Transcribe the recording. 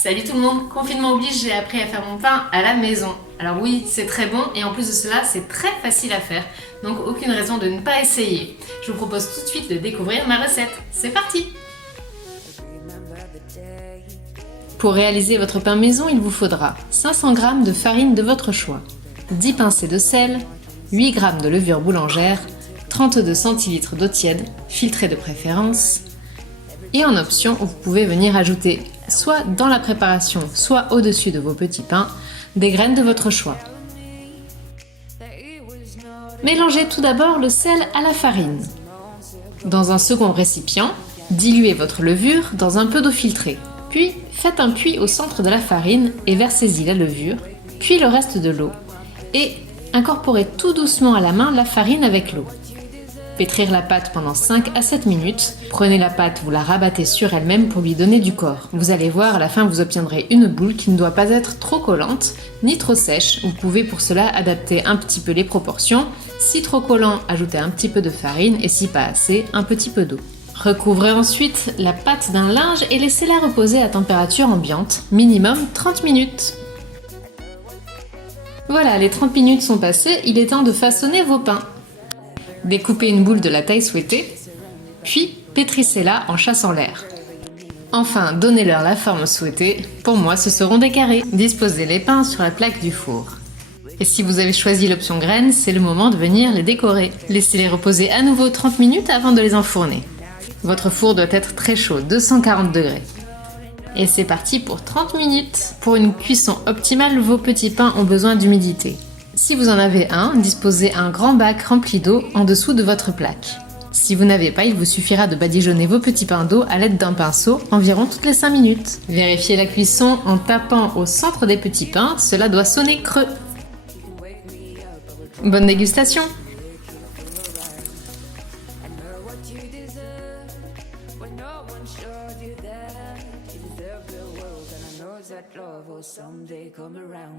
Salut tout le monde, confinement oblige, j'ai appris à faire mon pain à la maison. Alors oui, c'est très bon et en plus de cela, c'est très facile à faire, donc aucune raison de ne pas essayer. Je vous propose tout de suite de découvrir ma recette. C'est parti! Pour réaliser votre pain maison, il vous faudra 500 g de farine de votre choix, 10 pincées de sel, 8 g de levure boulangère, 32 centilitres d'eau tiède, filtrée de préférence. Et en option, vous pouvez venir ajouter, soit dans la préparation, soit au-dessus de vos petits pains, des graines de votre choix. Mélangez tout d'abord le sel à la farine. Dans un second récipient, diluez votre levure dans un peu d'eau filtrée. Puis, faites un puits au centre de la farine et versez-y la levure, puis le reste de l'eau. Et incorporez tout doucement à la main la farine avec l'eau. Pétrir la pâte pendant 5 à 7 minutes. Prenez la pâte, vous la rabattez sur elle-même pour lui donner du corps. Vous allez voir, à la fin, vous obtiendrez une boule qui ne doit pas être trop collante, ni trop sèche. Vous pouvez pour cela adapter un petit peu les proportions. Si trop collant, ajoutez un petit peu de farine et si pas assez, un petit peu d'eau. Recouvrez ensuite la pâte d'un linge et laissez-la reposer à température ambiante, minimum 30 minutes. Voilà, les 30 minutes sont passées, il est temps de façonner vos pains. Découpez une boule de la taille souhaitée, puis pétrissez-la en chassant l'air. Enfin, donnez-leur la forme souhaitée. Pour moi, ce seront des carrés. Disposez les pains sur la plaque du four. Et si vous avez choisi l'option graines, c'est le moment de venir les décorer. Laissez-les reposer à nouveau 30 minutes avant de les enfourner. Votre four doit être très chaud, 240 degrés. Et c'est parti pour 30 minutes. Pour une cuisson optimale, vos petits pains ont besoin d'humidité. Si vous en avez un, disposez un grand bac rempli d'eau en dessous de votre plaque. Si vous n'avez pas, il vous suffira de badigeonner vos petits pains d'eau à l'aide d'un pinceau environ toutes les 5 minutes. Vérifiez la cuisson en tapant au centre des petits pains, cela doit sonner creux. Bonne dégustation! That love will someday come around.